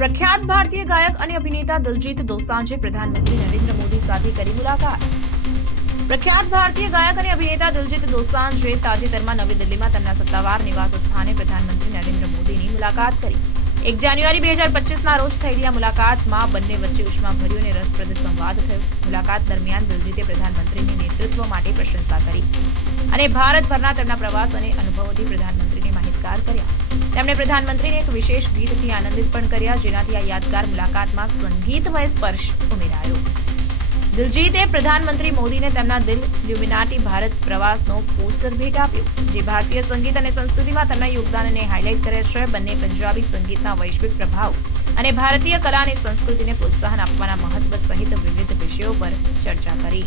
પ્રખ્યાત ભારતીય ગાયક અને અભિનેતા દિલજીત દોસાંજે પ્રધાનમંત્રી નરેન્દ્ર મોદી સાથે કરી મુલાકાત। પ્રખ્યાત ભારતીય ગાયક અને અભિનેતા દિલજીત દોસાંજે તાજેતરમાં નવી દિલ્હીમાં તેમના સત્તાવાર નિવાસ સ્થાને પ્રધાનમંત્રી નરેન્દ્ર મોદીની મુલાકાત કરી। 1 જાન્યુઆરી 2025ના રોજ થયેલી આ મુલાકાતમાં બંને વચ્ચે ઉષ્માભર્યો અને રસપ્રદ સંવાદ થયો। મુલાકાત દરમિયાન દિલજીતે પ્રધાનમંત્રીની નેતૃત્વ માટે પ્રશંસા કરી અને ભારતભરના તેમના પ્રવાસ અને અનુભવોથી પ્રધાનમંત્રીને માહિતગાર કર્યા। તેમણે પ્રધાનમંત્રીને એક વિશેષ ગીતથી આનંદિત પણ કર્યા, જેનાથી આ યાદગાર મુલાકાતમાં સંગીતમય સ્પર્શ ઉમેરાયો। દિલજીતે પ્રધાનમંત્રી મોદીને તેમના દિલ લ્યુમિનાટી ભારત પ્રવાસનો પોસ્ટર ભેટ આપ્યો, જે ભારતીય સંગીત અને સંસ્કૃતિમાં તેમના યોગદાનને હાઇલાઇટ કરે છે। બંને પંજાબી સંગીતના વૈશ્વિક પ્રભાવ અને ભારતીય કલા અને સંસ્કૃતિને પ્રોત્સાહન આપવાના મહત્વ સહિત વિવિધ વિષયો પર ચર્ચા કરી।